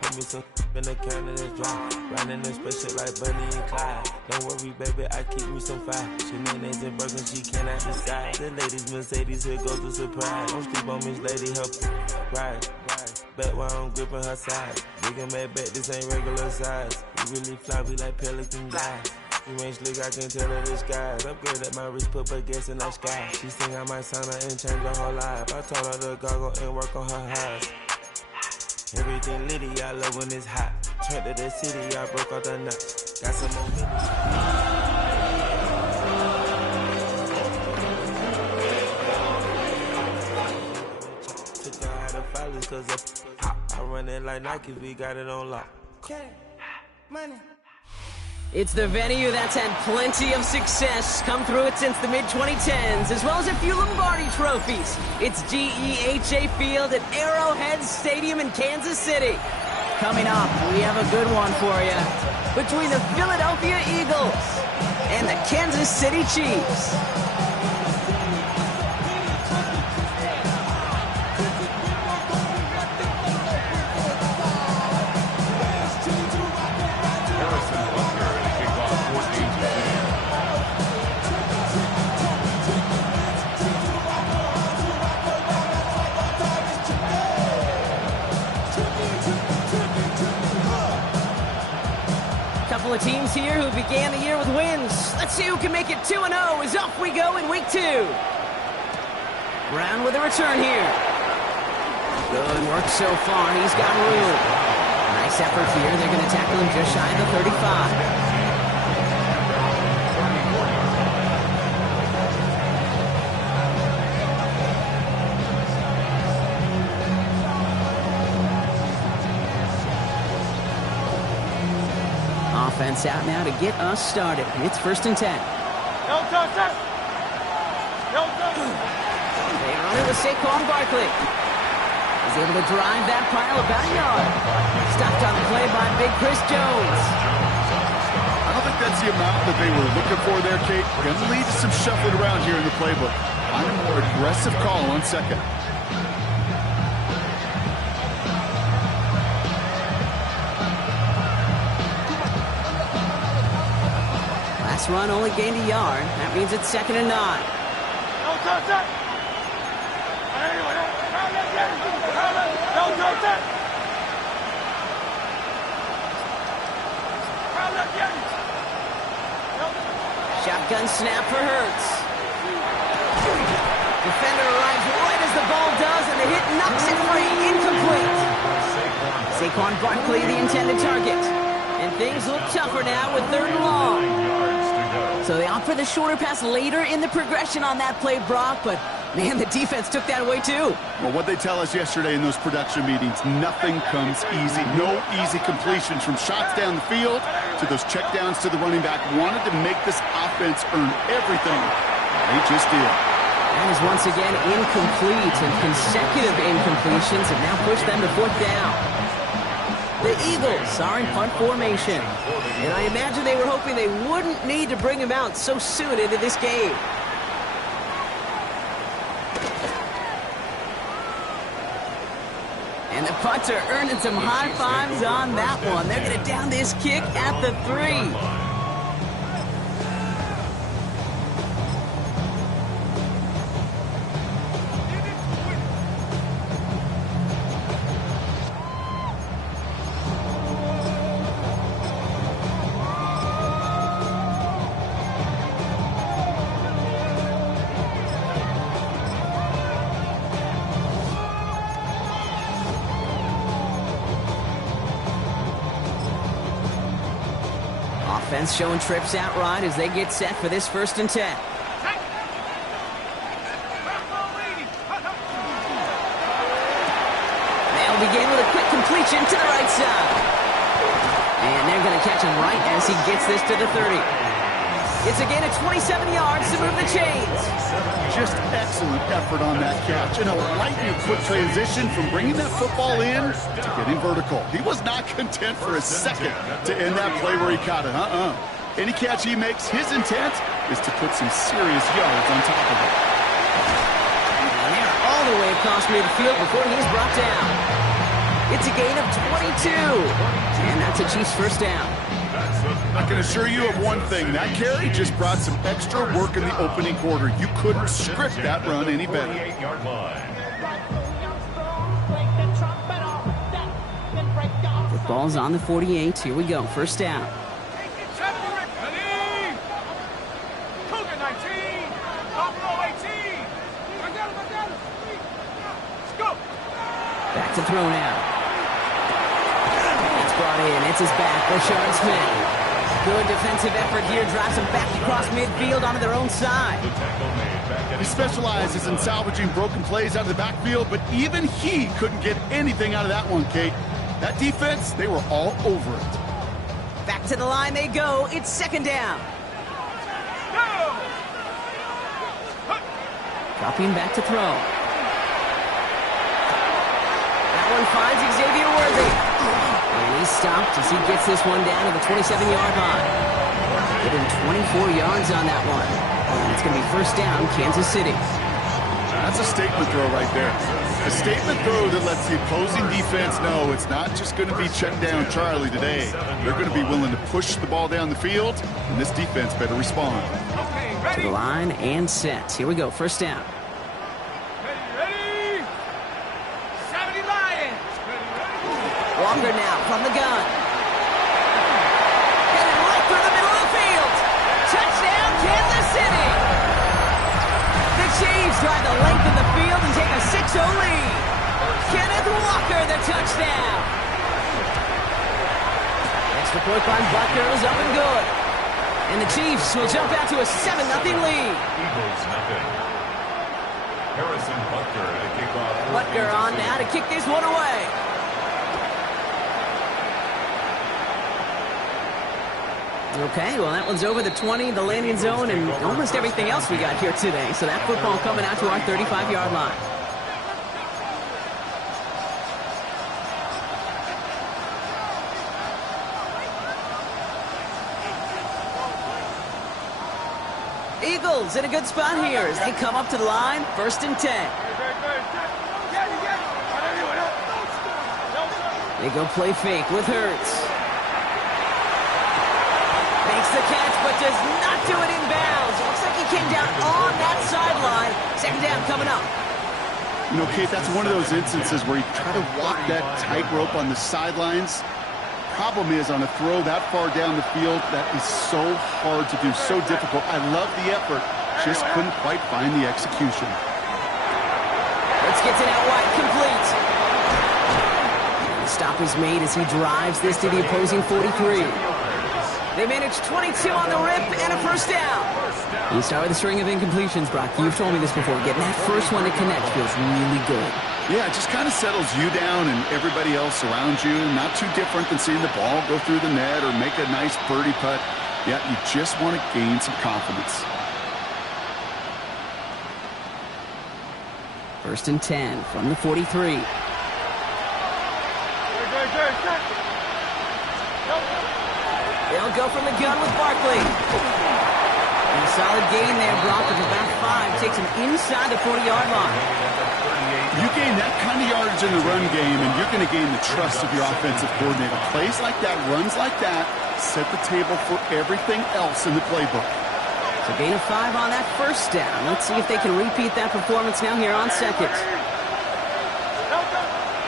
Put me some in the can of this dry. Riding this spaceship like Bonnie and Clyde. Don't worry, baby, I keep me some fire. She names and burgers, she cannot decide. The ladies Mercedes, here goes the surprise. Don't sleep on Miss Lady, help ride. Bet while I'm gripping her side. Big and mad bet, this ain't regular size. We really fly, we like pelican guys. You ain't slick, I can tell her the skies. Upgrade at my wrist, put baguettes in the sky. She think I might sign her and change her whole life. I told her to goggle and work on her highs. Everything litty, I love when it's hot. Turned to the city, I broke all the nuts. Got some more minutes. Took her out of filers cause I run it like Nike, we got it on lock. Okay, money. It's the venue that's had plenty of success come through it since the mid-2010s, as well as a few Lombardi trophies. It's GEHA Field at Arrowhead Stadium in Kansas City. Coming up, we have a good one for you. Between the Philadelphia Eagles and the Kansas City Chiefs. Of teams here who began the year with wins. Let's see who can make it 2-0 as off we go in week 2. Brown with a return here. Good work so far. He's got room. Nice effort here. They're going to tackle him just shy of the 35. Offense out now to get us started. It's 1st and 10. They run it with Saquon Barkley. He's able to drive that pile about a yard. Stopped on the play by Big Chris Jones. I don't think that's the amount that they were looking for there, Kate. Going to lead to some shuffling around here in the playbook. Find a more aggressive call on 2nd. Run only gained a yard. That means it's 2nd and 9. Shotgun snap for Hurts. Defender arrives right as the ball does, and the hit knocks it free. Incomplete. Saquon Barkley, the intended target. And things look tougher now with 3rd and long. So they opt for the shorter pass later in the progression on that play, Brock, but man, the defense took that away too. Well, what they tell us yesterday in those production meetings, nothing comes easy. No easy completions from shots down the field to those checkdowns to the running back. Wanted to make this offense earn everything. They just did. That is once again incomplete, and consecutive incompletions have now pushed them to 4th down. The Eagles are in punt formation, and I imagine they were hoping they wouldn't need to bring him out so soon into this game. And the punter earning some high fives on that one. They're going to down this kick at the 3. Offense showing trips out right as they get set for this 1st and 10. They'll begin with a quick completion to the right side. And they're going to catch him right as he gets this to the 30. It's again at 27 yards to move the chains. Just excellent effort on that catch. And a lightning quick transition from bringing that football in to getting vertical. He was not content for a second to end that play where he caught it. Any catch he makes, his intent is to put some serious yards on top of it. And they're all the way across midfield before he's brought down. It's a gain of 22. And that's a Chiefs first down. I can assure you of one thing. That carry just brought some extra work in the opening quarter. You couldn't script that run any better. Football's on the 48. Here we go. First down. Back to throw now. It's brought in. It's his back. Rashard Smith. Good defensive effort here. Drives them back across midfield onto their own side. He specializes in salvaging broken plays out of the backfield, but even he couldn't get anything out of that one, Kate. That defense, they were all over it. Back to the line they go. It's second down. Dropping back to throw. That one finds Xavier Worthy. And he's stopped as he gets this one down to the 27-yard line. Getting 24 yards on that one. And it's going to be first down, Kansas City. That's a statement throw right there. A statement throw that lets the opposing defense know it's not just going to be check down Charlie today. They're going to be willing to push the ball down the field, and this defense better respond. To the line and set. Here we go, first down. Ready? 70 Lions. Walker now from the gun. Headed right through the middle of the field. Touchdown, Kansas City. The Chiefs drive the length of the field and take a 6-0 lead. Kenneth Walker, the touchdown. Extra point by Butker is up and good. And the Chiefs will jump out to a 7-0 lead. Eagles nothing. Harrison Butker to kick off. Butker on now to kick this one away. Okay, well, that one's over the 20, the landing zone, and almost everything else we got here today. So that football coming out to our 35-yard line. Eagles in a good spot here as they come up to the line, first and 10. They go play fake with Hurts. Makes the catch, but does not do it in bounds. Looks like he came down on that sideline. Second down coming up. You know, Kate, that's one of those instances where you try to walk that tightrope on the sidelines. Problem is, on a throw that far down the field, that is so hard to do, so difficult. I love the effort, just couldn't quite find the execution. Let's get to that wide complete. The stop is made as he drives this to the opposing 43. They managed 22 on the rip and a first down. You start with a string of incompletions, Brock. You've told me this before. Getting that first one to connect feels really good. Yeah, it just kind of settles you down and everybody else around you. Not too different than seeing the ball go through the net or make a nice birdie putt. Yeah, you just want to gain some confidence. First and 10 from the 43. They'll go from the gun with Barkley. And a solid gain there, Brock, of about 5. Takes him inside the 40-yard line. You gain that kind of yardage in the run game, and you're going to gain the trust of your offensive coordinator. Plays like that, runs like that, set the table for everything else in the playbook. So gain of 5 on that first down. Let's see if they can repeat that performance now here on second.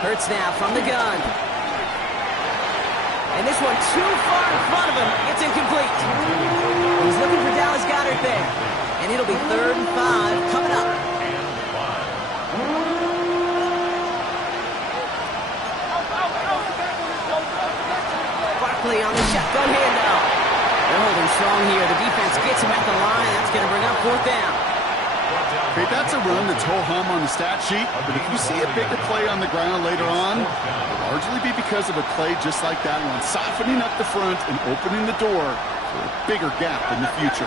Hurts now from the gun. And this one too far in front of him. It's incomplete. He's looking for Dallas Goedert there. And it'll be 3rd and 5 coming up. Barkley on the shotgun handoff. They're holding strong here. The defense gets him at the line. That's going to bring up 4th down. Okay, that's a run that's ho-hum on the stat sheet, but if you see a bigger play on the ground later on, it'll largely be because of a play just like that one, softening up the front and opening the door for a bigger gap in the future.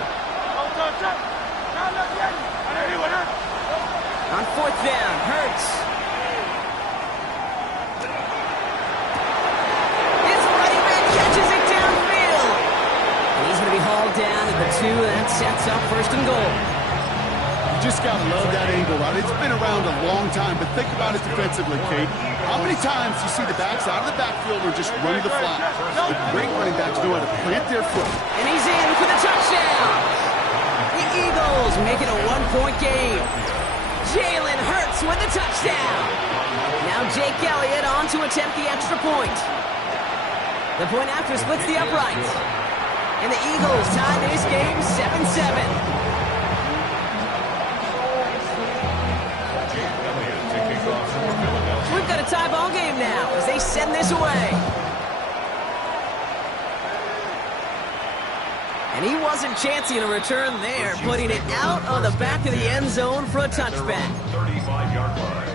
On 4th down, Hurts. His running back catches it downfield. And he's going to be hauled down at the 2. That sets up 1st and goal. just got to love that angle, right? It's been around a long time, but think about it defensively, Kate. How many times you see the backs out of the backfield or just run to the flat? The great running backs know how to plant their foot. And he's in for the touchdown. The Eagles make it a one-point game. Jalen Hurts with the touchdown. Now Jake Elliott on to attempt the extra point. The point after splits the uprights. And the Eagles tie this game 7-7. We've got a tie ball game now as they send this away. And he wasn't chancing a return there, putting it out on the back of the end zone for a touchback. 35-yard line.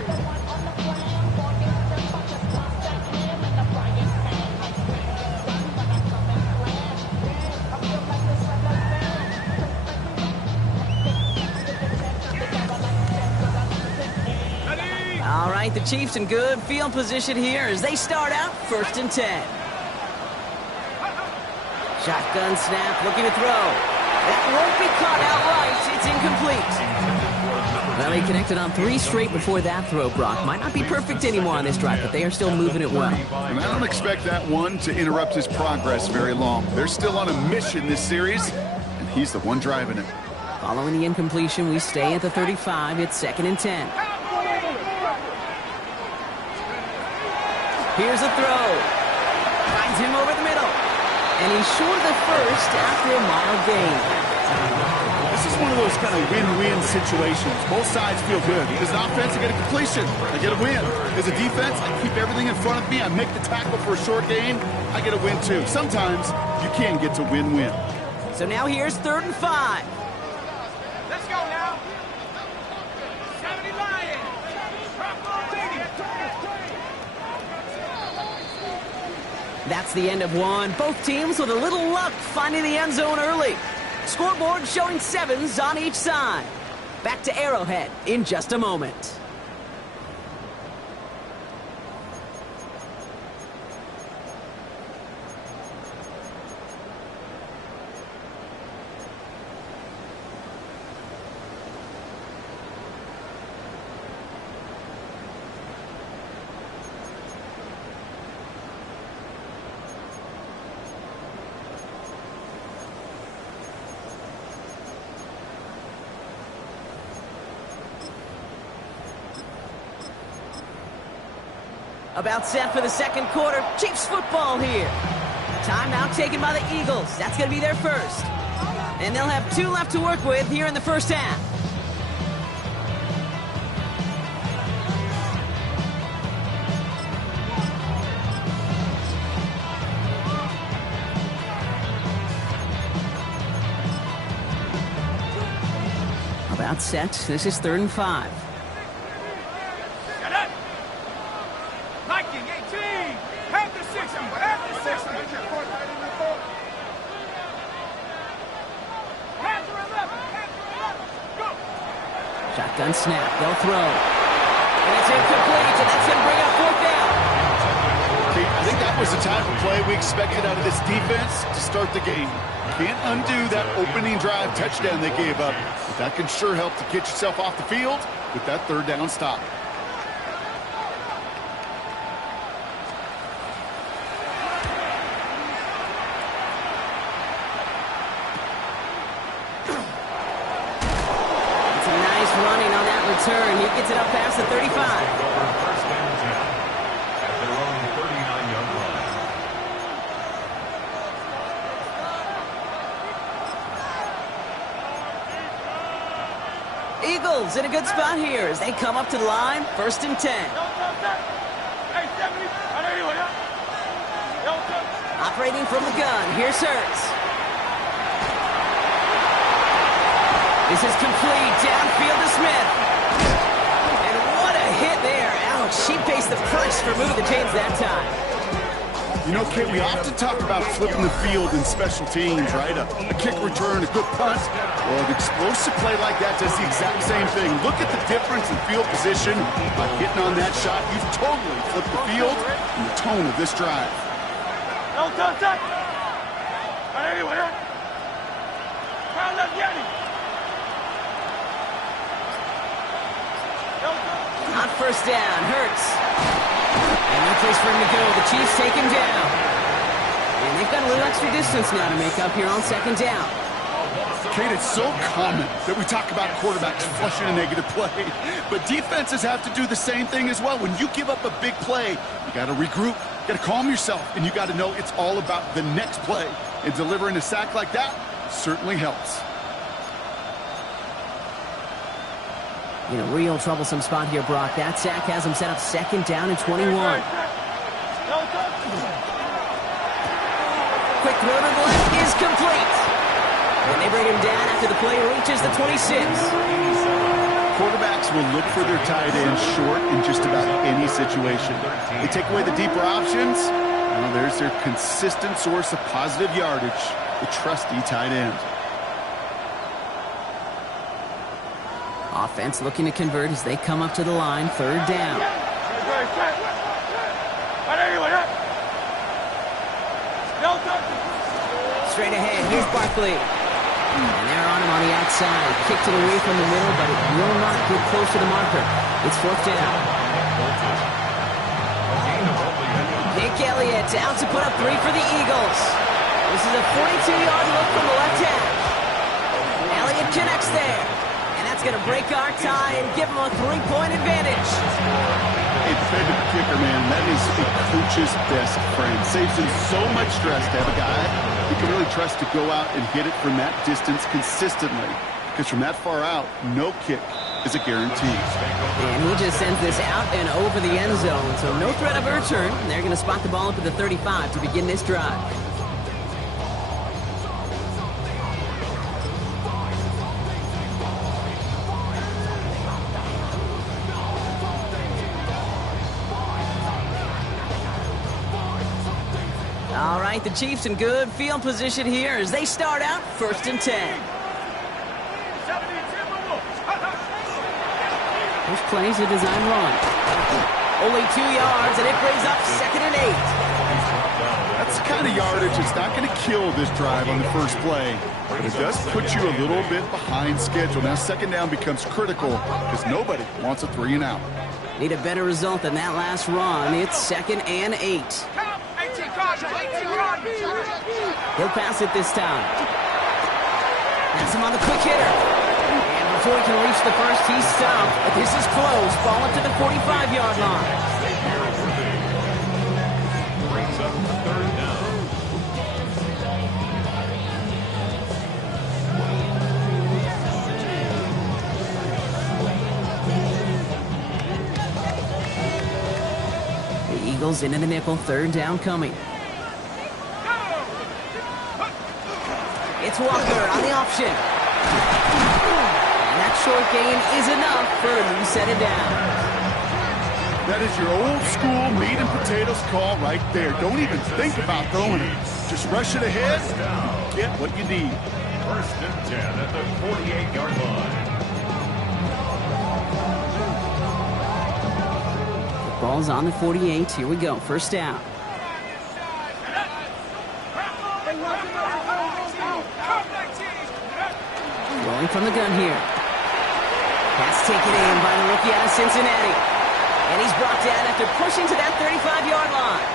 All right, the Chiefs in good field position here as they start out 1st and 10. Shotgun snap, looking to throw. That won't be caught outright. It's incomplete. Well, he connected on 3 straight before that throw, Brock. Might not be perfect anymore on this drive, but they are still moving it well. And I don't expect that one to interrupt his progress very long. They're still on a mission this series, and he's the one driving it. Following the incompletion, we stay at the 35. It's 2nd and 10. Here's a throw. Finds him over the middle. And he's short of the first after a mile gain. This is one of those kind of win-win situations. Both sides feel good. As an offense, I get a completion. I get a win. As a defense, I keep everything in front of me. I make the tackle for a short gain. I get a win, too. Sometimes you can get to win-win. So now here's 3rd and 5. Let's go now. 70 Lions. That's the end of one. Both teams with a little luck finding the end zone early. Scoreboard showing 7s on each side. Back to Arrowhead in just a moment. About set for the 2nd quarter. Chiefs football here. Timeout taken by the Eagles. That's going to be their first. And they'll have 2 left to work with here in the first half. About set. This is 3rd and 5. Shotgun snap, they'll throw. And it's incomplete, and that's going to bring up 4th down. I think that was the type of play we expected out of this defense to start the game. Can't undo that opening drive touchdown they gave up, but that can sure help to get yourself off the field with that 3rd down stop. Turn. He gets it up past the 35. First and 10 at their own 39-yard line. Eagles in a good spot here as they come up to the line. 1st and 10. Operating from the gun. Here's Hurts. This is complete. Downfield to Smith. Hit there. Ouch. She faced the price for moving the chains that time. You know, Kate, we often talk about flipping the field in special teams, right? A kick return, a good punt. Well, an explosive play like that does the exact same thing. Look at the difference in field position. By hitting on that shot, you've totally flipped the field and the tone of this drive. On first down, Hurts. And no place for him to go. The Chiefs take him down. And they've got a little extra distance now to make up here on second down. Kate, it's so common that we talk about quarterbacks flushing a negative play, but defenses have to do the same thing as well. When you give up a big play, you got to regroup, you got to calm yourself, and you got to know it's all about the next play. And delivering a sack like that certainly helps. In a real troublesome spot here, Brock. That sack has him set up second down and 21. Quick throw to the left is complete. And they bring him down after the play reaches the 26. Quarterbacks will look for their tight end short in just about any situation. They take away the deeper options. Well, there's their consistent source of positive yardage, the trusty tight end. Offense looking to convert as they come up to the line, third down. Straight ahead, here's Barkley. And they're on him on the outside. Kicked it away from the middle, but it will not get close to the marker. It's fourth down. Nick Elliott out to put up 3 for the Eagles. This is a 42-yard look from the left hash. Elliott connects there. And that's going to break our tie and give him a 3-point advantage. A defensive kicker, man, that is a coach's best friend. Saves him so much stress to have a guy he can really trust to go out and hit it from that distance consistently. Because from that far out, no kick is a guarantee. And he just sends this out and over the end zone, so no threat of a return. They're going to spot the ball up at the 35 to begin this drive. All right, the Chiefs in good field position here as they start out first and 10. There's plenty to design run. Only 2 yards, and it brings up second and 8. That's the kind of yardage that's not going to kill this drive on the first play, but it does put you a little bit behind schedule. Now second down becomes critical because nobody wants a 3-and-out. Need a better result than that last run. It's second and 8. He'll pass it this time. That's him on the quick hitter. And before he can reach the first, he's stopped. But this is close. Ball up to the 45-yard line. Brings up third down. The Eagles into the nickel. Third down coming. It's Walker on the option. And that short gain is enough for a new set of downs. That is your old school meat and potatoes call right there. Don't even think about throwing it. Just rush it ahead and get what you need. First and 10 at the 48-yard line. The ball's on the 48. Here we go. First down. Rolling from the gun here. Pass taken in by the rookie out of Cincinnati. And he's brought down after pushing to that 35-yard line.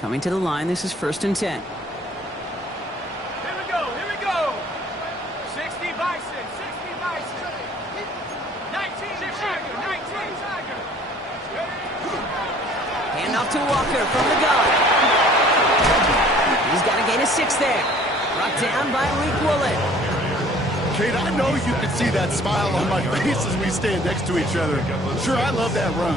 Coming to the line, this is first and 10. Here we go, here we go. 60 Bison, 60 Bison. 19 Tiger, 19 Tiger. Hand off to Walker from the gun. He's got a gain of 6 there. Brought down by Reek Woolen. Kate, I know you can see that smile on my face as we stand next to each other. Sure, I love that run.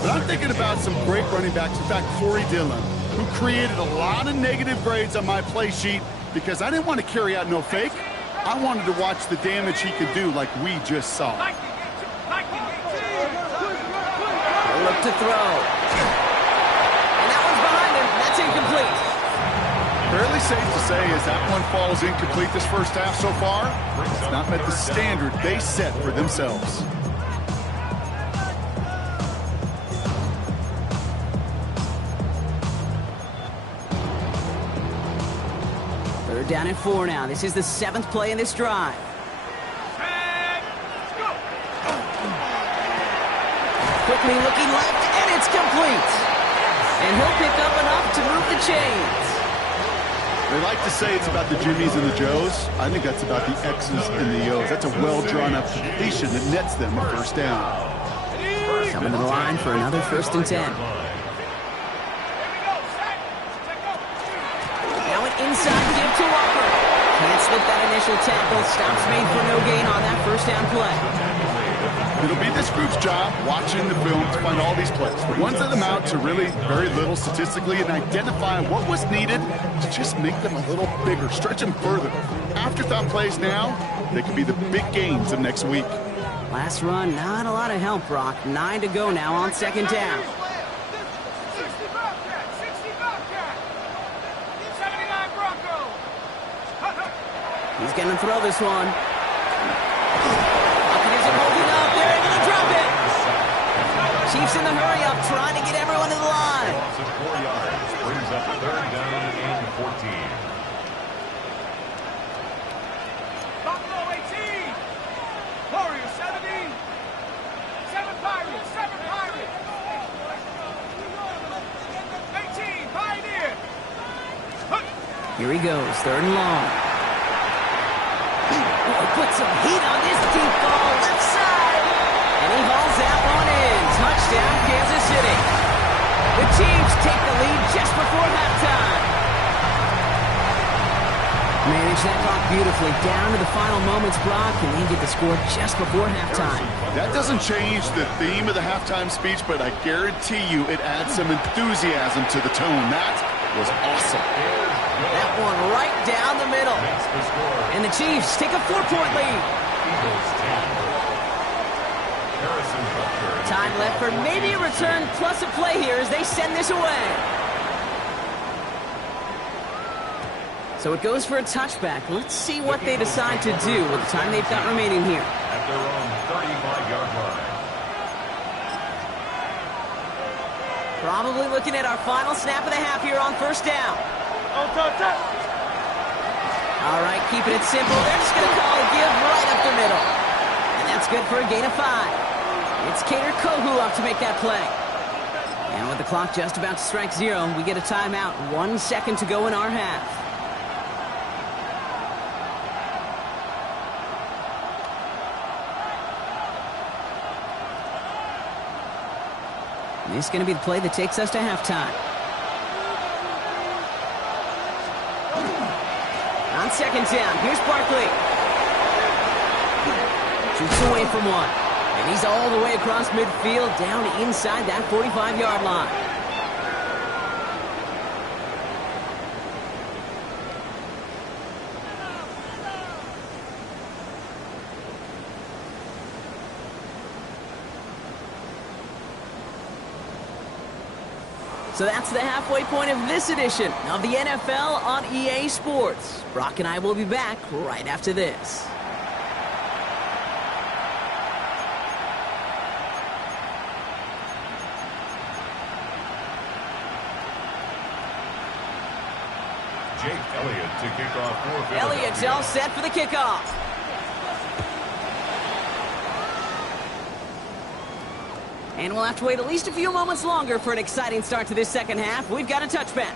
But I'm thinking about some great running backs. In fact, Corey Dillon, who created a lot of negative grades on my play sheet because I didn't want to carry out no fake. I wanted to watch the damage he could do like we just saw. Look to throw. And that one's behind him. That's incomplete. Fairly safe to say as that one falls incomplete this first half so far, it's not met the standard they set for themselves. down at 4 now. This is the 7th play in this drive. And go. Quickly looking left, and it's complete. And he'll pick up enough to move the chains. They like to say it's about the Jimmies and the Joes. I think that's about the X's and the O's. That's a well-drawn-up completion that nets them a first down. Coming to the line for another 1st and 10. Now an inside give to Walker. Can't slip that initial tackle. Stops made for no gain on that 1st down play. It'll be this group's job watching the film to find all these plays. The ones that amount to really very little statistically and identify what was needed to just make them a little bigger, stretch them further. Afterthought plays now, they could be the big gains of next week. Last run, not a lot of help, Brock. 9 to go now on 2nd down. 60 Bobcat, 60 Bobcat, 79 Broncos. He's going to throw this one. Bucket isn't holding up. They're able to drop it. Chiefs in the hurry up, trying to get everyone to the line. Loss of 4 yards brings up 3rd down and 14. Buffalo 18, Warriors 70, 7 Pirates, 7 Pirates. 18, Pioneer. Here he goes, 3rd and long. Oh, put some heat on this deep ball, left side. And he hauls that one in. Touchdown, Kansas City. The Chiefs take the lead just before halftime. Manage that clock beautifully down to the final moments, Brock, and then get the score just before halftime. That doesn't change the theme of the halftime speech, but I guarantee you it adds some enthusiasm to the tone. That was awesome. That one right down the middle. And the Chiefs take a 4-point lead. Time left for maybe a return plus a play here as they send this away. So it goes for a touchback. Let's see what they decide to do with the time they've got remaining here. At their own 35-yard line. Probably looking at our final snap of the half here on 1st down. All right, keeping it simple. They're just going to call a give right up the middle. And that's good for a gain of 5. It's Kader Kohou up to make that play. And with the clock just about to strike 0, we get a timeout. 1 second to go in our half. This is going to be the play that takes us to halftime. On 2nd down, here's Barkley. Shoots away from one. And he's all the way across midfield, down inside that 45-yard line. So that's the halfway point of this edition of the NFL on EA Sports. Brock and I will be back right after this. Jake Elliott to kick off for Philadelphia. Elliott's all set for the kickoff. And we'll have to wait at least a few moments longer for an exciting start to this second half. We've got a touchback.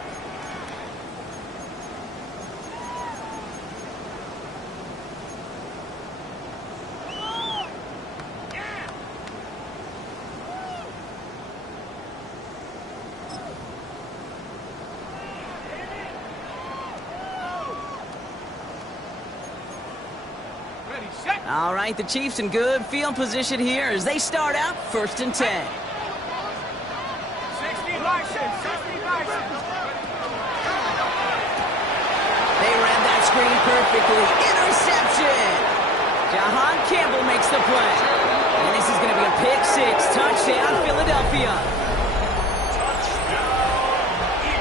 Ready, set. All right, the Chiefs in good field position here as they start out 1st and 10. 60 Bison, 60 Bison. They ran that screen perfectly. Interception! Jahan Campbell makes the play. And this is going to be a pick 6. Touchdown, Philadelphia.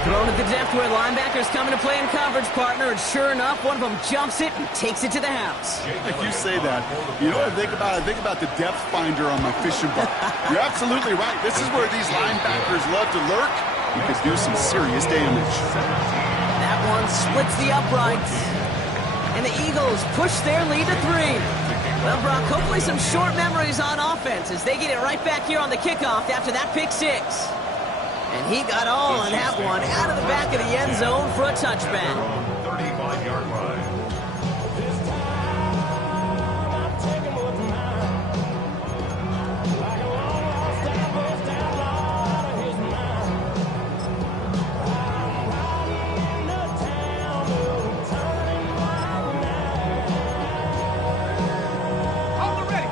Thrown at the depth where linebackers coming to play in coverage, partner, and sure enough, one of them jumps it and takes it to the house. Like you say that, you know what I think about? I think about the depth finder on my fishing boat. You're absolutely right. This is where these linebackers love to lurk. You could do some serious damage. That one splits the uprights. And the Eagles push their lead to 3. Well, Brock, hopefully some short memories on offense as they get it right back here on the kickoff after that pick 6. And he got all on that one out of the back of the end zone for a touchback. 35-yard line.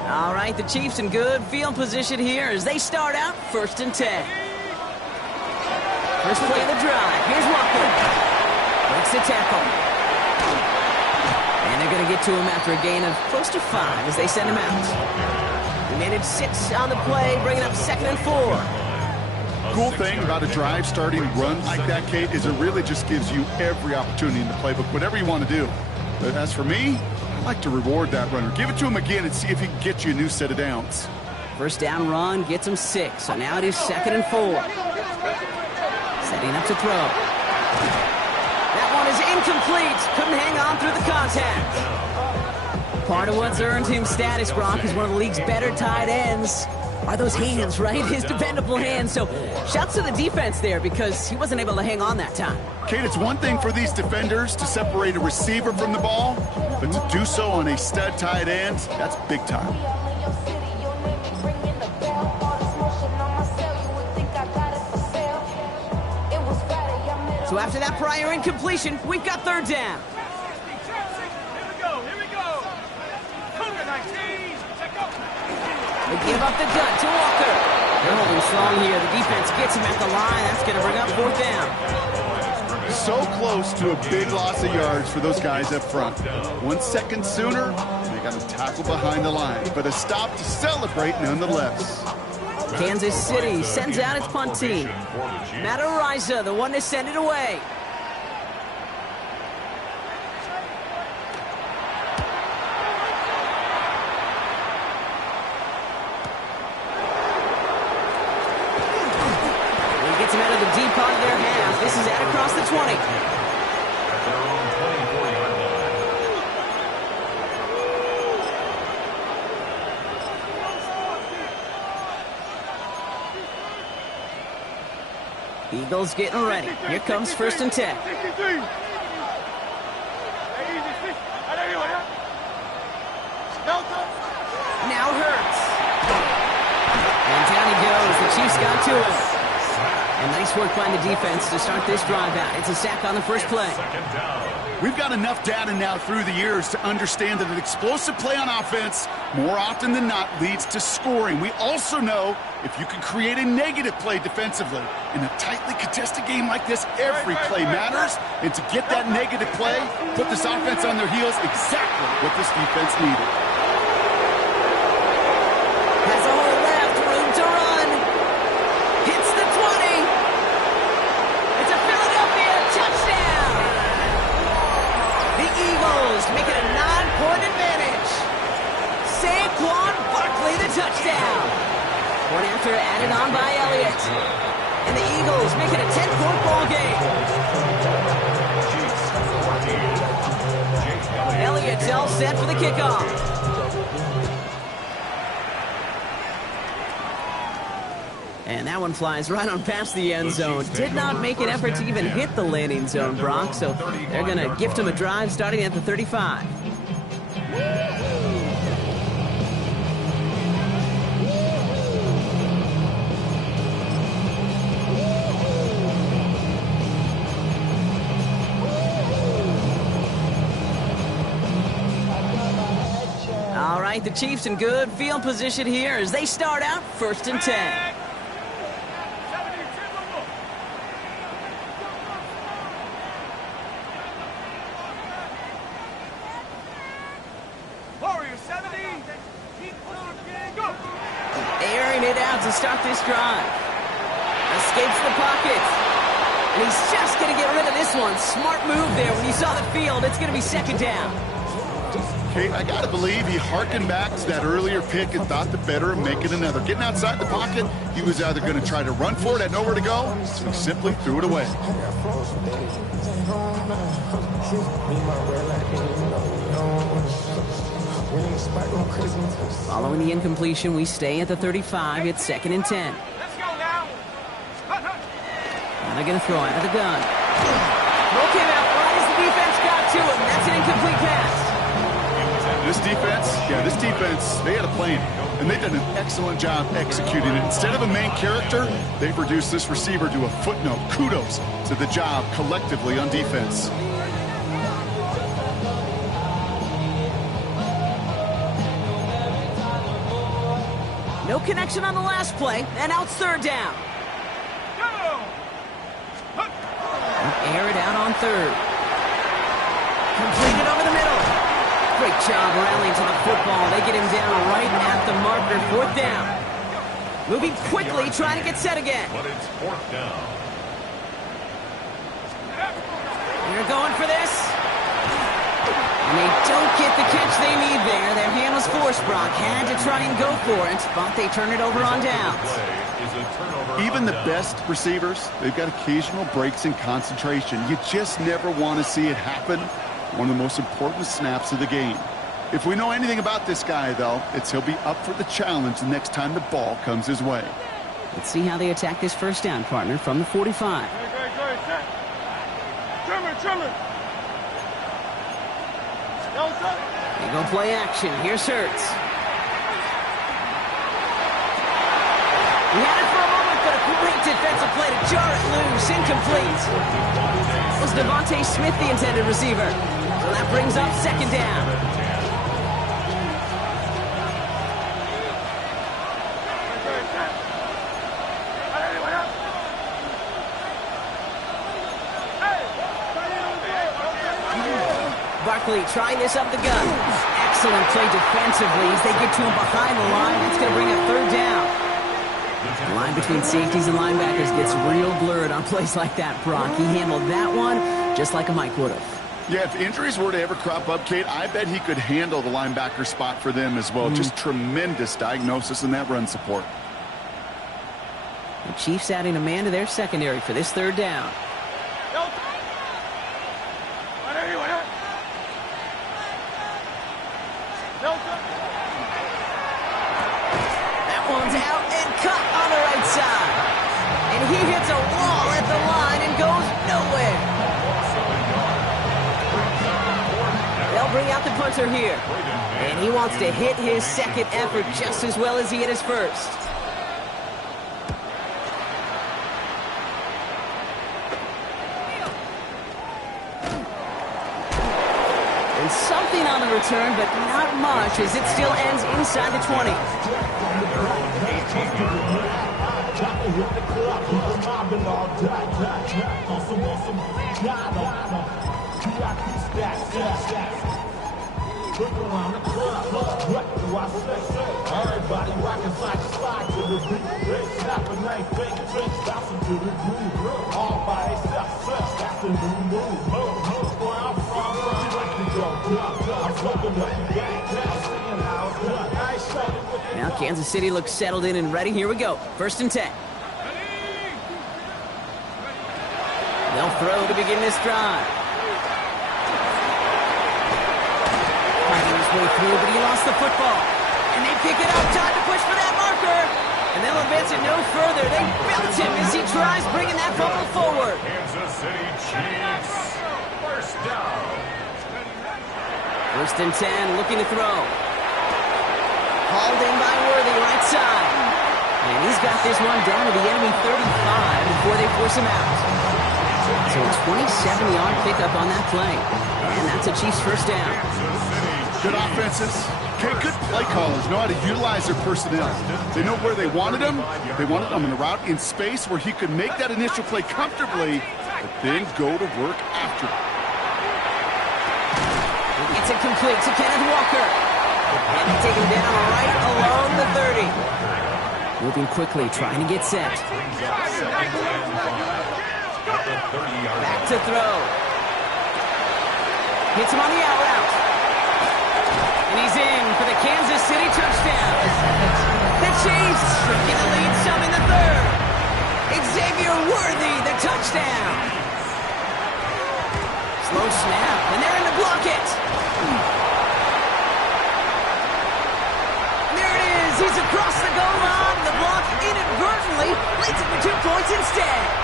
All right, the Chiefs in good field position here as they start out 1st and 10. First play of the drive. Here's Walker. Breaks the tackle. And they're going to get to him after a gain of close to 5 as they send him out. They made it 6 on the play, bringing up 2nd and 4. Cool thing about a drive starting run like that, Kate, is it really just gives you every opportunity in the playbook, whatever you want to do. But as for me, I like to reward that runner. Give it to him again and see if he can get you a new set of downs. First down run gets him 6, so now it is 2nd and 4. Setting up to throw. That one is incomplete. Couldn't hang on through the contact. Part of what's earned him status, Brock, is one of the league's better tight ends. Are those hands, right? His dependable hands. So shouts to the defense there because he wasn't able to hang on that time. Kate, it's one thing for these defenders to separate a receiver from the ball, but to do so on a stud tight end, that's big time. So after that prior incompletion, we've got 3rd down. Here we go. Cougar 19. They give up the gun to Walker. They're holding strong here. The defense gets him at the line. That's going to bring up 4th down. So close to a big loss of yards for those guys up front. 1 second sooner, they got a tackle behind the line, but a stop to celebrate nonetheless. Kansas City sends out its punt team. Matt Araiza, the one to send it away. He gets him out of the deep part of their half. This is out across the 20. Their own 24-yard line. Eagles getting ready. Here comes 1st and 10. Now Hurts. And down he goes. The Chiefs got to him. And nice work by the defense to start this drive out. It's a sack on the first play. We've got enough data now through the years to understand that an explosive play on offense, more often than not, leads to scoring. We also know if you can create a negative play defensively. In a tightly contested game like this, every play matters. And to get that negative play, put this offense on their heels, exactly what this defense needed. Has a hole left, room to run. Hits the 20. It's a Philadelphia touchdown. The Eagles make it a 9-point advantage. Saquon Barkley the touchdown. Point after added on by Elliott. And the Eagles make it a 10-point ball game. Elliott's all set for the kickoff. And that one flies right on past the end zone. Did not make an effort to even hit the landing zone, Brock. So they're going to gift him a drive starting at the 35. All right, the Chiefs in good field position here as they start out 1st and 10. Airing it out to start this drive. Escapes the pocket. And he's just going to get rid of this one. Smart move there when you saw the field. It's going to be 2nd down. Kate, I got to believe he harkened back to that earlier pick and thought the better of making another. Getting outside the pocket, he was either going to try to run for it, had nowhere to go, so he simply threw it away. Following the incompletion, we stay at the 35. It's 2nd and 10. Let's go now. Now they're going to throw out of the gun. Throw came out right as the defense got to him. That's an incomplete pass. This defense, they had a plan, and they've done an excellent job executing it. Instead of a main character, they've reduced this receiver to a footnote. Kudos to the job collectively on defense. No connection on the last play, and out 3rd down. Air it out on 3rd. Completed over the middle. Great job rallying to the football. They get him down right at the marker. 4th down. Moving quickly, trying to get set again. But it's 4th down. They're going for this. And they don't get the catch they need there. Their hand was forced. Brock had to try and go for it, but they turn it over on downs. Even the best receivers, they've got occasional breaks in concentration. You just never want to see it happen. One of the most important snaps of the game. If we know anything about this guy, though, it's he'll be up for the challenge the next time the ball comes his way. Let's see how they attack this 1st down, partner, from the 45. They go play action. Here's Hurts. He had it for a moment, but a great defensive play to jar it loose. Incomplete. Was Devontae Smith the intended receiver? So that brings up 2nd down. Barkley trying this up the gut. Excellent play defensively as they get to him behind the line. It's going to bring a 3rd down. The line between safeties and linebackers gets real blurred on plays like that, Brock. He handled that one just like a Mike would have. Yeah, if injuries were to ever crop up, Kate, I bet he could handle the linebacker spot for them as well. Just tremendous diagnosis in that run support. The Chiefs adding a man to their secondary for this 3rd down. That one's out and cut on the right side. And he hits a wall at the line and goes nowhere. They'll bring out the punter here. And he wants to hit his 2nd effort just as well as he hit his 1st. And something on the return, but not much as it still ends inside the 20. Now Kansas City looks settled in and ready. Here we go. 1st and 10. They'll throw to begin this drive. Fighting his way through, but he lost the football. And they pick it up. Time to push for that marker. And they'll advance it no further. They belt him as he tries bringing that fumble forward. Kansas City Chiefs. 1st down. 1st and 10, looking to throw. Hauled in by Worthy, right side. And he's got this one down to the enemy 35 before they force him out. So a 27-yard pickup on that play. And that's a Chiefs 1st down. Good offenses. Okay, good play callers know how to utilize their personnel. They know where they wanted them. They wanted them in a route in space where he could make that initial play comfortably, but then go to work after it. It's incomplete to Kenneth Walker. And they take him down right along the 30. Moving quickly, trying to get set. Back to throw. Hits him on the out route. And he's in for the Kansas City touchdown. The Chiefs shrinking the lead some in the third. Xavier Worthy, the touchdown. Slow snap, and they're in to block it. And there it is. He's across the goal line. The block inadvertently leads him to 2 points instead.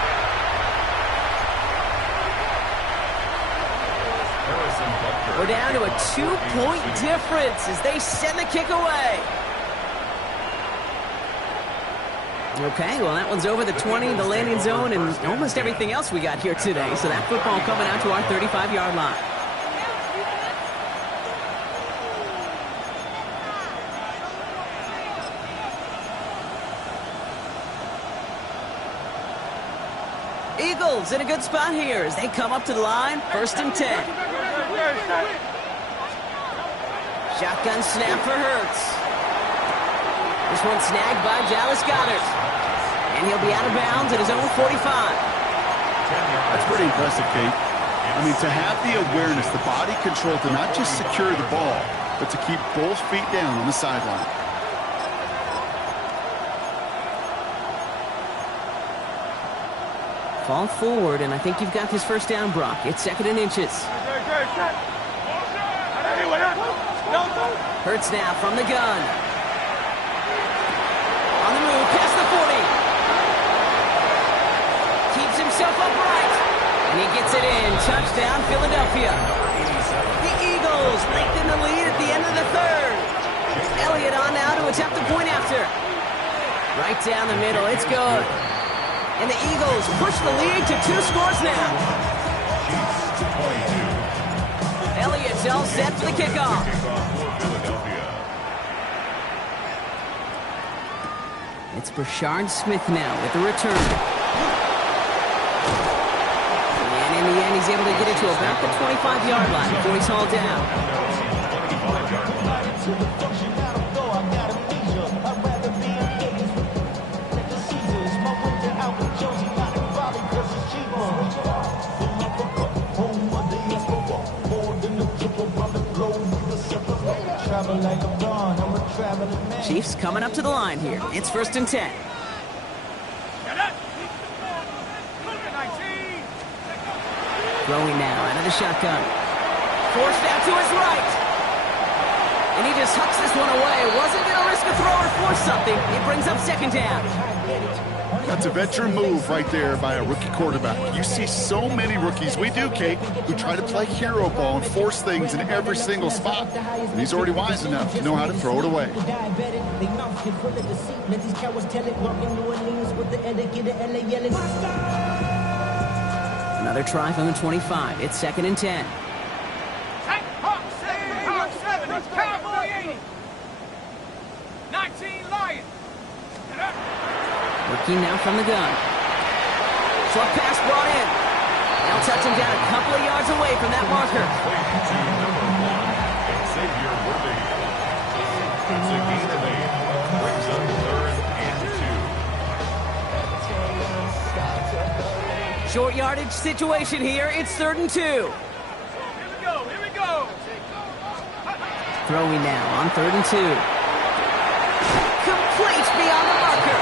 We're down to a 2-point difference as they send the kick away. Okay, well, that one's over the 20, the landing zone, and almost everything else we got here today. So that football coming out to our 35-yard line. Eagles in a good spot here as they come up to the line, 1st and 10. Shotgun snap for Hurts. This one snagged by Dallas Goedert. And he'll be out of bounds at his own 45. That's pretty impressive, Kate. I mean, to have the awareness, the body control to not just secure the ball, but to keep both feet down on the sideline. Fall forward, and I think you've got this first down, Brock. It's 2nd and inches. Hurts now from the gun. On the move, past the 40. Keeps himself upright. And he gets it in. Touchdown, Philadelphia. The Eagles lengthen the lead at the end of the third. Elliott on now to attempt a point after. Right down the middle. It's good. And the Eagles push the lead to 2 scores now. Elliott's all set for the kickoff. It's Brashard Smith now with the return. And in the end, he's able to get it to about the 25-yard line before he's hauled down. Chiefs coming up to the line here. It's 1st and 10. Throwing now out of the shotgun. Forced out to his right. And he just hucks this one away. Wasn't going to risk a throw or force something. It brings up 2nd down. That's a veteran move right there by a rookie quarterback. You see so many rookies, we do, Kate, who try to play hero ball and force things in every single spot. And he's already wise enough to know how to throw it away. Another try from the 25. It's 2nd and 10. Hawk 7, it's Cowboy 80. 19 Lions. Working now from the gun. Short pass brought in. They'll touch him down a couple of yards away from that marker. Xavier Worthy. It's a gain of 8. Brings up 3rd and 2. Short yardage situation here. It's 3rd and 2. Here we go. Throwing now on 3rd and 2. Complete beyond the marker.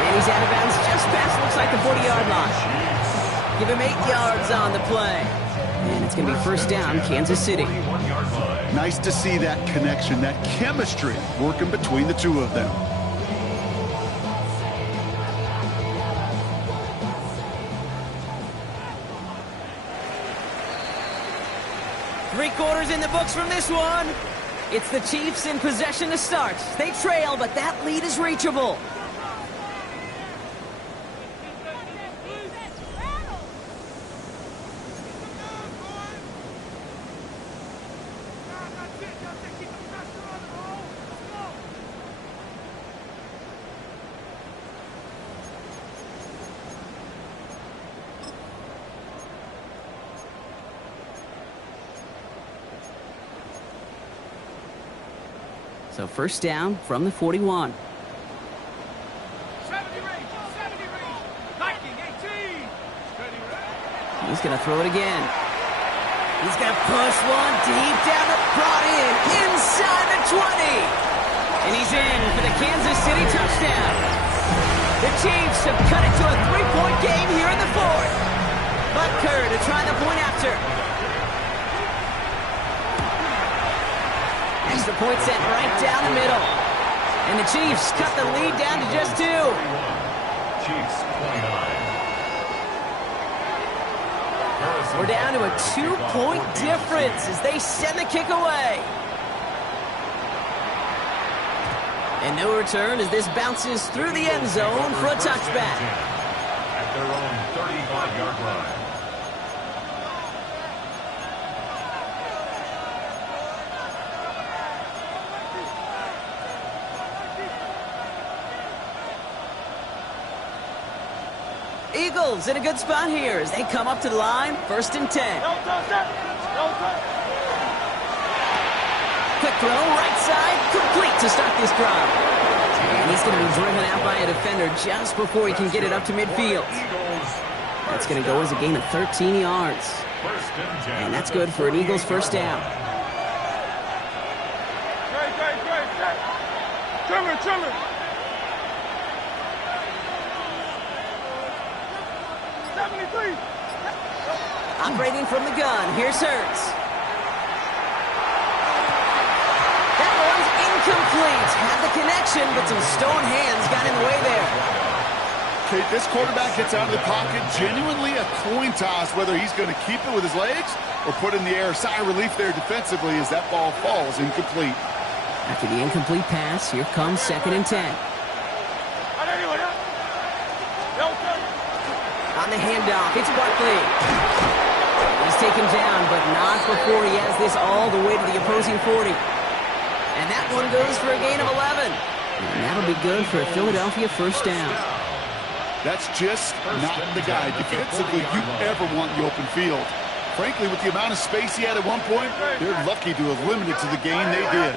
And he's out of bounds just past, looks like the 40-yard line. Give him 8 yards on the play. And it's going to be 1st down, Kansas City. Nice to see that connection, that chemistry working between the two of them. Three quarters in the books from this one. It's the Chiefs in possession to start. They trail, but that lead is reachable. So 1st down from the 41. 70 range. Viking 18. He's going to throw it again. He's going to push one deep down the brought in inside the 20. And he's in for the Kansas City touchdown. The Chiefs have cut it to a 3-point game here in the fourth. Butker to try the point after. Extra point set right down the middle. And the Chiefs cut the lead down to just 2. Chiefs 29. We're down to a 2-point difference as they send the kick away. And no return as this bounces through the end zone for a touchback. At their own 35-yard line. Eagles in a good spot here as they come up to the line, 1st and 10. Quick throw, right side, complete to start this drive. And he's going to be driven out by a defender just before he can get it up to midfield. That's going to go as a gain of 13 yards. And that's good for an Eagles first down. Trimmer. Operating from the gun, here's Hurts. That one's incomplete. Had the connection, but some stone hands got in the way there. Okay, this quarterback gets out of the pocket, genuinely a coin toss, whether he's going to keep it with his legs or put in the air. Sigh of relief there defensively as that ball falls incomplete. After the incomplete pass, here comes 2nd and 10. On the handoff, it's Barkley. He's taken down, but not before he has this all the way to the opposing 40. And that one goes for a gain of 11. And that'll be good for a Philadelphia first down. That's just not the guy defensively you ever want in the open field. Frankly, with the amount of space he had at one point, they're lucky to have limited to the gain they did.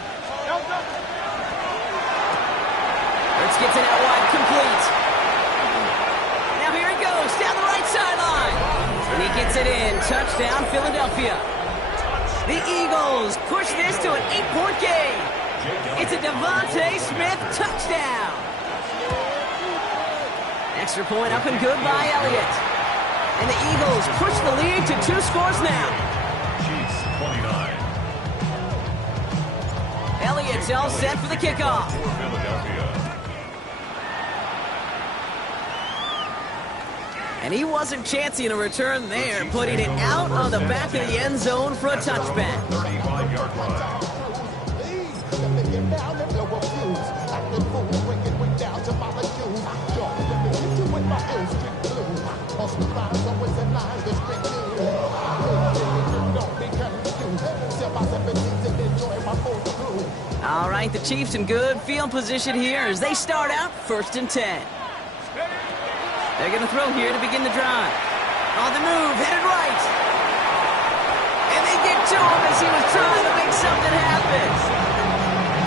Hurts gets it out wide, complete. Now here he goes, down the right sideline. And he gets it in. Touchdown, Philadelphia. The Eagles push this to an 8-point game. It's a Devontae Smith touchdown. Extra point up and good by Elliott. And the Eagles push the lead to 2 scores now. Chiefs 29. Elliott's all set for the kickoff. Philadelphia. And he wasn't chancing a return there, putting it out on the back of the end zone for a touchback. 35-yard line. All right, the Chiefs in good field position here as they start out 1st and 10. They're going to throw here to begin the drive. On the move, headed right. And they get to him as he was trying to make something happen.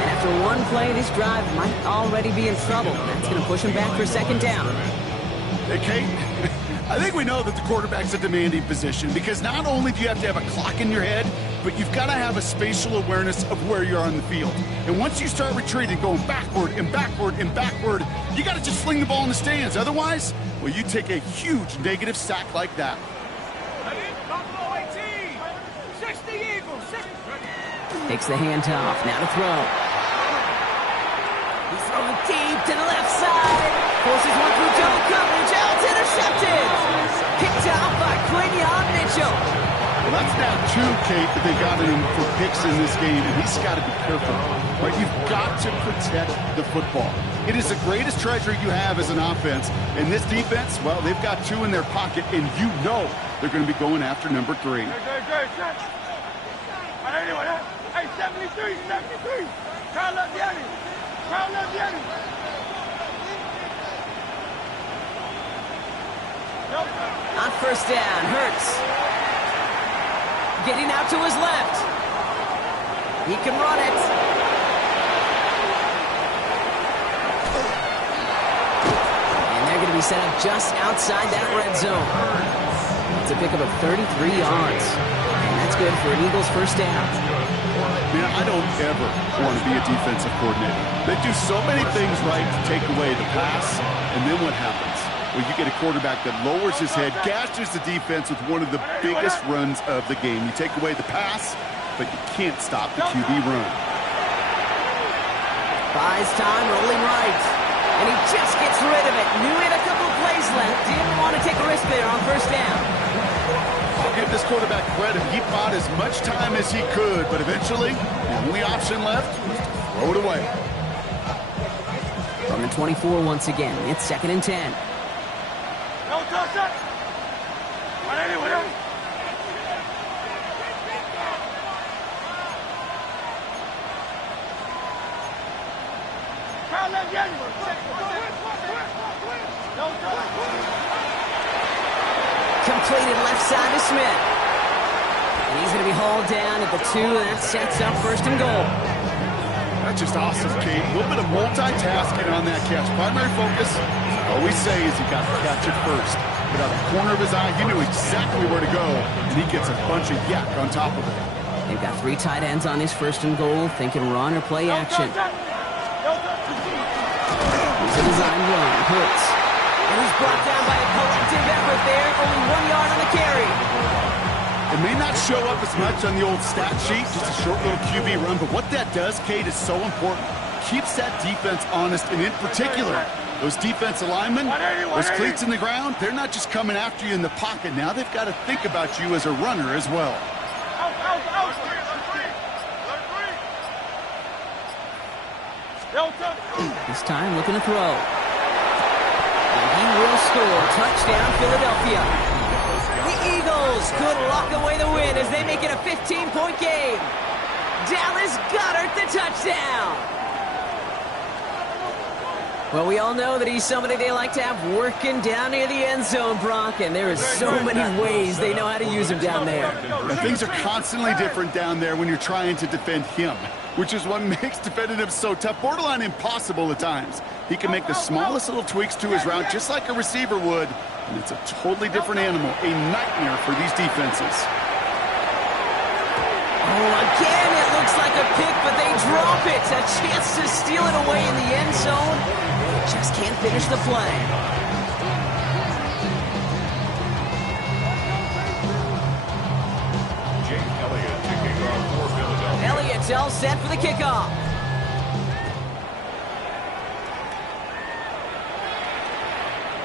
And after one play, this drive might already be in trouble. That's going to push him back for 2nd down. Hey, Kate, I think we know that the quarterback's a demanding position because not only do you have to have a clock in your head, but you've got to have a spatial awareness of where you are on the field. And once you start retreating, going backward and backward and backward, you got to just fling the ball in the stands. Otherwise, well, you take a huge negative sack like that. Takes the handoff, now to throw. He's throwing deep to the left side. Forces one through double coverage. Out, it's intercepted. Picked out by Quinyon Mitchell. Well, that's now 2, Kate, that they got him for picks in this game, and he's got to be careful. Right? You've got to protect the football. It is the greatest treasure you have as an offense. And this defense, well, they've got 2 in their pocket, and you know they're going to be going after number 3. Hey, 73. Carl up the enemy. On 1st down, Hurts. Getting out to his left. He can run it. And they're going to be set up just outside that red zone. It's a pickup of 33 yards. And that's good for an Eagles first down. Man, I don't ever want to be a defensive coordinator. They do so many things right to take away the pass, and then what happens? Well, you get a quarterback that lowers his head, gashes the defense with one of the biggest runs of the game. You take away the pass, but you can't stop the QB run. Buys time, rolling right. And he just gets rid of it. Knew he had a couple plays left. Didn't want to take a risk there on first down. I'll give this quarterback credit. He bought as much time as he could, but eventually, the only option left was to throw it away. From the 24 once again, it's 2nd and 10. No touch it. Completed left side to Smith. And he's going to be hauled down at the 2, and that sets up 1st and goal. That's just awesome, Kate. A little bit of multitasking on that catch. Primary focus, I always say, is you got to catch it first. But out of the corner of his eye, he knew exactly where to go, and he gets a bunch of yak on top of it. They've got 3 tight ends on this 1st and goal, thinking run or play action. Here's a design run, Hurts. And he's brought down by a collective effort there, only 1 yard on the carry. It may not show up as much on the old stat sheet, just a short little QB run, but what that does, Kate, is so important. Keeps that defense honest, and in particular, those defensive linemen, those cleats in the ground, they're not just coming after you in the pocket. Now they've got to think about you as a runner as well. This time looking to throw. And he will score. Touchdown, Philadelphia. The Eagles could lock away the win as they make it a 15-point game. Dallas Goedert the touchdown. Well, we all know that he's somebody they like to have working down near the end zone, Brock, and there is so many ways they know how to use him down there. And things are constantly different down there when you're trying to defend him, which is what makes defending him so tough, borderline impossible at times. He can make the smallest little tweaks to his route just like a receiver would, and it's a totally different animal, a nightmare for these defenses. Oh, again, it looks like a pick, but they drop it. A chance to steal it away in the end zone. Just can't finish the play. Jake Elliott kicking off for Philadelphia. Elliott's all set for the kickoff.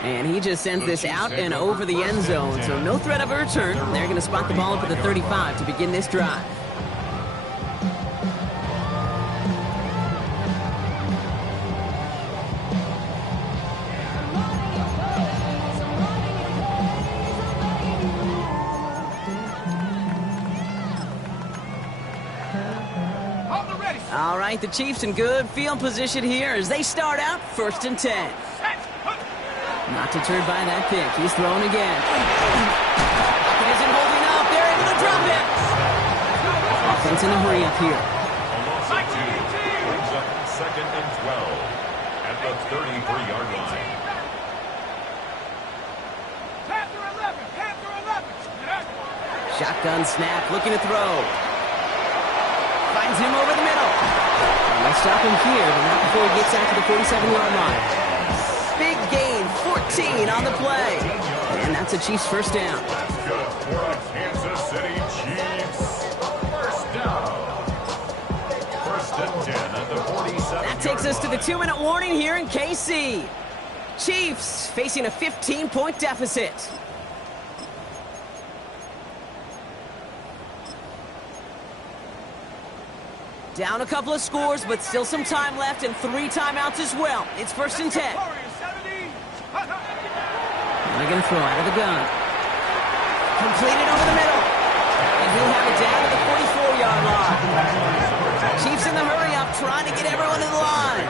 And he just sends this out and over the end zone, so no threat of a return. They're going to spot the ball up at the 35 to begin this drive. All right, the Chiefs in good field position here as they start out 1st and 10. Not deterred by that pick. He's thrown again. Isn't holding up. They're able to drop it. Offense in a hurry up here. Brings up 2nd and 12 at the 33-yard line. Shotgun snap, looking to throw. Finds him over the middle. They'll stop him here, but not before he gets out to the 47-yard line. Big gain, 14 on the play. And that's a Chiefs first down. That's good for the Kansas City Chiefs. First down. 1st and 10 at the 47. That takes us to the 2-minute warning here in KC. Chiefs facing a 15-point deficit. Down a couple of scores, but still some time left and 3 timeouts as well. It's 1st and 10. They're going to throw out of the gun. Completed over the middle. And he'll have it down to the 44-yard line. Chiefs in the hurry up, trying to get everyone to the line.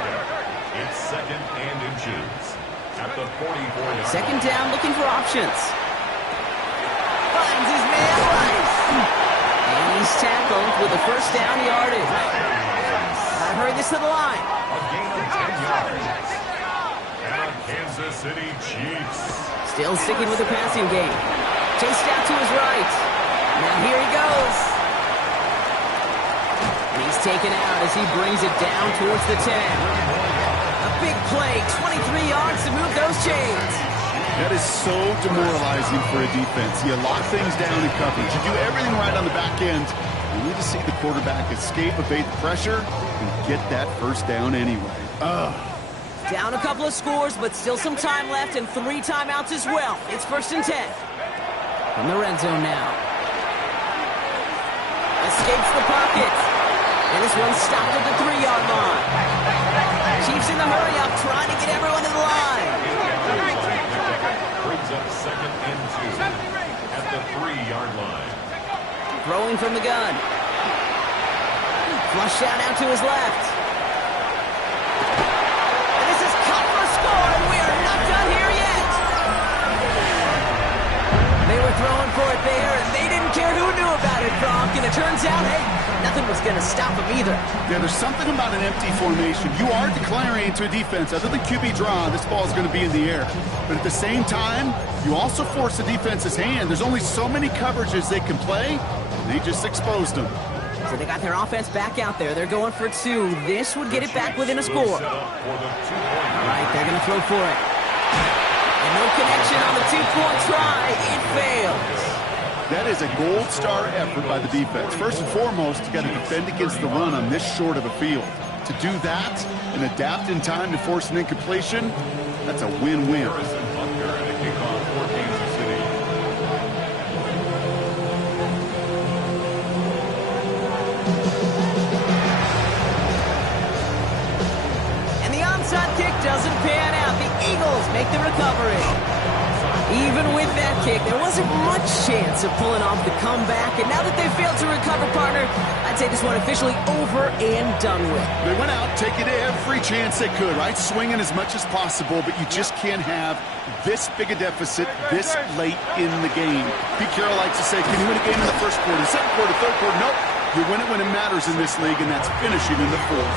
It's 2nd and inches at the 44-yard line. 2nd down, looking for options. Finds his man Rice. And he's tackled with a first down yardage. I heard this to the line. A gain of 10 yards. And the Kansas City Chiefs. Still sticking with the passing game. Chased out to his right. Now here he goes. And he's taken out as he brings it down towards the 10. A big play, 23 yards to move those chains. That is so demoralizing for a defense. You lock things down in coverage. You do everything right on the back end. You need to see the quarterback escape, evade the pressure, and get that first down anyway. Down a couple of scores, but still some time left and 3 timeouts as well. It's 1st and 10. From the red zone now. Escapes the pocket. And this one's stopped at the 3-yard line. Chiefs in the hurry-up, trying to get everyone to the line. Brings up 2nd and 2 at the 3-yard line. Throwing from the gun. Flush out out to his left. And this is cut for a score, and we are not done here yet. They were throwing for it there, and they didn't care who knew about it, Gronk. And it turns out, hey, nothing was going to stop them either. Yeah, there's something about an empty formation. You are declaring to a defense, other than QB draw, this ball is going to be in the air. But at the same time, you also force the defense's hand. There's only so many coverages they can play, and they just exposed them. So they got their offense back out there. They're going for 2. This would get it back within a score. All right, they're going to throw for it. And no connection on the 2-point try. It fails. That is a gold star effort by the defense. First and foremost, you got to defend against the run on this short of a field. To do that and adapt in time to force an incompletion, that's a win-win. Harrison Butker at a kickoff for Kansas City. And the onside kick doesn't pan out. The Eagles make the recovery. Even with that kick, there wasn't much chance of pulling off the comeback. And now that they've failed to recover, partner, I'd say this one officially over and done with. They went out taking every chance they could, right? Swinging as much as possible, but you just can't have this big a deficit this late in the game. Pete Carroll likes to say, can you win a game in the first quarter, second quarter, third quarter? Nope. You win it when it matters in this league, and that's finishing in the 4th.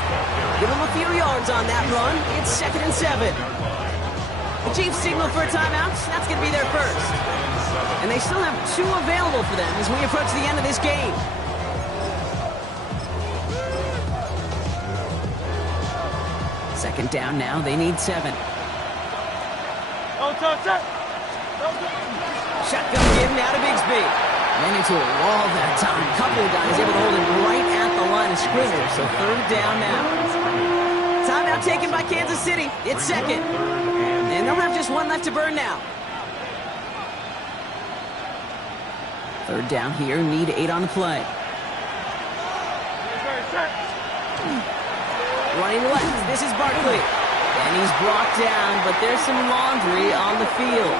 Give them a few yards on that run. It's 2nd and 7. The Chiefs signal for a timeout. That's going to be their first. And they still have 2 available for them as we approach the end of this game. Second down now. They need 7. Shotgun given out of Bigsby. Ran into a wall that time. Couple of guys able to hold him right at the line of scrimmage. So 3rd down now. Timeout taken by Kansas City. It's 2nd. And they'll have just 1 left to burn now. 3rd down here, need 8 on the play. Running left, this is Barkley. And he's brought down, but there's some laundry on the field.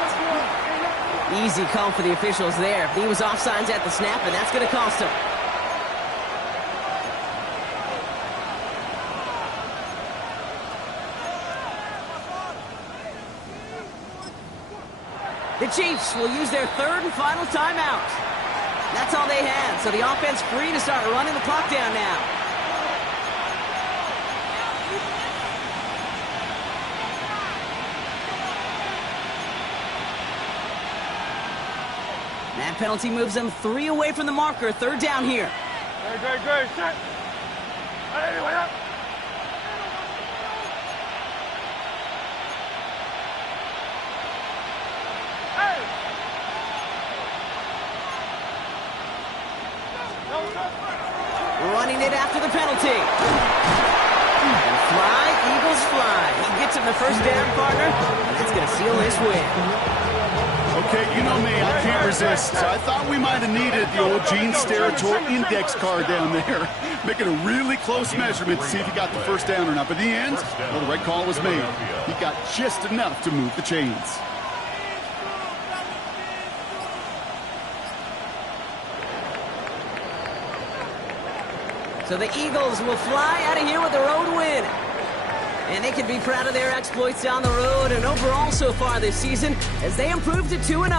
Easy call for the officials there. He was offsides at the snap, and that's going to cost him. The Chiefs will use their 3rd and final timeout. That's all they had, so the offense free to start running the clock down now. That penalty moves them 3 away from the marker. 3rd down here. Great. Set. Anyway, up. Running it after the penalty. And fly, Eagles fly. He gets him the 1st down, partner. And that's going to seal this win. Okay, you know me, I can't resist. So I thought we might have needed the old Gene Steratore index card down there. Making a really close measurement to see if he got the 1st down or not. But in the end, well, the right call was made. He got just enough to move the chains. So the Eagles will fly out of here with a road win. And they can be proud of their exploits down the road and overall so far this season as they improved to 2-0.